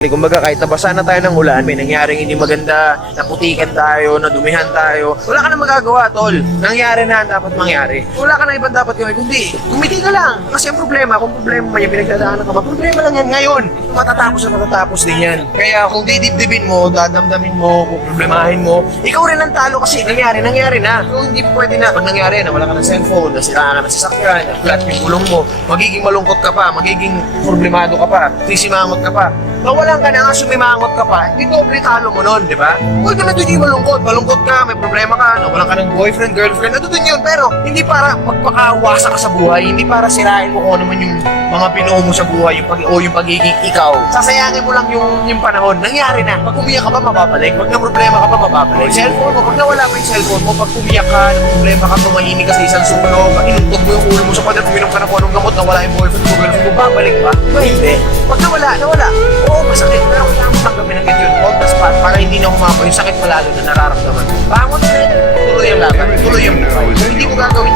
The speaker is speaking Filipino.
Kumbaga kahit nabasa na tayo ng ulan, may nangyaring hindi maganda, naputikan tayo, nadumihan tayo, wala ka na magagawa, tol. Nangyari na ang dapat mangyari. Wala ka na ibang dapat gawin, kundi gumiti ka lang. Kasi ang problema, kung problema man yung pinagdadaanan ka ba, problema lang yan ngayon. Matatapos na matatapos din yan. Kaya kung didibdibin mo, dadamdamin mo, kung problemahin mo, ikaw rin ang talo kasi nangyari na. Kung hindi pwede na, pag nangyari na, wala ka ng cellphone, nasiraan ka ng sasakyan, flat yung gulong mo, magiging malungkot ka pa, magiging problemado ka pa, sisimangot ka pa. Nawalan ka na nga, sumimangot ka pa, hindi doble talo mo nun, di ba? Huwag ka na doon yung malungkot ka, may problema ka, nawalan ka ng boyfriend, girlfriend, nandun yun, pero hindi para magpakawasa ka sa buhay, hindi para sirain mo kung ano man yung mga binuo mo sa buhay, yung pagiging ikaw. Sasayangin mo lang yung panahon, nangyari na. Pag umiyak ka ba, mababalik. Pag na problema ka ba, mababalik. Cellphone mo, pag nawala mo yung cellphone mo, pag umiyak ka, na problema ka, tumahimik ka sa isang sulok, pag inuntog mo yung ulo mo sa pader, uminom ka na kung anong gamot, nawala yung boyfriend mo, girlfriend mo, babalik ba? Hindi. Pag nawala. Oo, masakit, pero kailangan mo tanggapin agad yun on the spot para hindi na humaba yung sakit malalo na nararamdaman. Bangon na rin, tuloy ang laban, tuloy ang buhay. Kung hindi mo gagawin